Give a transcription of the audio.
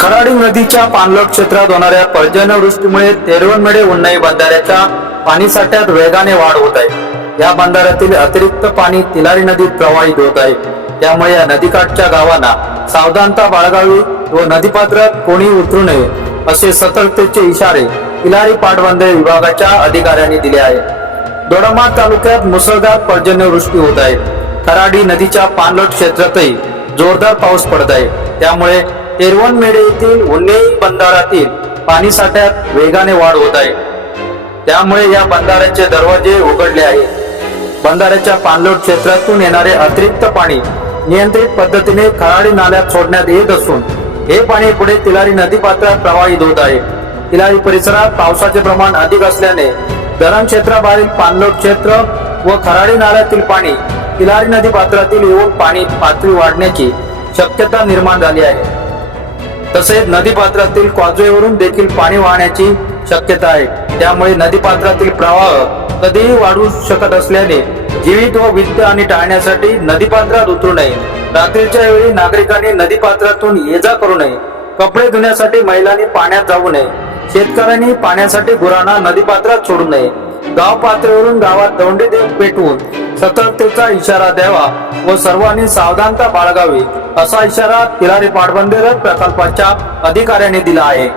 खराडी नदीच्या पाणलोट क्षेत्रात होणाऱ्या पर्जन्यवृष्टीमुळे तेरवणमेडे उन्नाई बंधाऱ्याच्या पाणीसाठ्यात वेगाने वाढ होत आहे. या बंधाऱ्यातील अतिरिक्त पाणी तिलारी नदीत प्रवाहित होत आहे. त्यामुळे या नदीकाठच्या गावांना सावधानता बाळगावी व नदीपात्रात कोणी उतरू नये असे सतर्कतेचे इशारे तिलारी पाटबंधारे विभागाच्या अधिकाऱ्यांनी दिले आहेत. दोडामार्ग तालुक्यात मुसळधार पर्जन्यवृष्टी होत आहे. खराडी नदीच्या पाणलोट क्षेत्रातही जोरदार पाऊस पडत आहे. त्यामुळे तेरवणमेढे येथील उल्लेई बंधारातील पाणी साठ्यात वेगाने वाढ होत आहे. त्यामुळे या बंधाऱ्याचे दरवाजे उघडले आहेत. बंधाऱ्याच्या पाणलोट क्षेत्रातून येणारे अतिरिक्त पाणी नियंत्रित पद्धतीने खराडी नाल्यात सोडण्यात येत असून हे पाणी पुढे तिलारी नदीपात्रात प्रवाहित होत आहे. तिलारी परिसरात पावसाचे प्रमाण अधिक असल्याने धरण क्षेत्राबाहेरील पाणलोट क्षेत्र व खराडी नाल्यातील पाणी तिलारी नदी पात्रातील येऊन पाणी पातळी वाढण्याची शक्यता निर्माण झाली आहे. तसेच नदीपात्रातील कॉजवेवरून देखील पाणी वाहण्याची शक्यता आहे. त्यामुळे नदीपात्रातील प्रवाह कधीही वाढू शकत असल्याने जीवित व वित्त आणि टाळण्यासाठी नदीपात्रात उतरू नये. रात्रीच्या वेळी नागरिकांनी नदीपात्रातून ये जा करू नये. कपडे धुण्यासाठी महिलांनी पाण्यात जाऊ नये. शेतकऱ्यांनी पाण्यासाठी गुरांना नदीपात्रात सोडू नये. गाव पातळीवरून गावात दौंडी देव पेटवून सतर्कतेचा इशारा द्यावा व सर्वांनी सावधानता बाळगावी. असा इशारा तिलारी पाटबंधारे प्रकल्पाच्या अधिकाऱ्यांनी दिला आहे.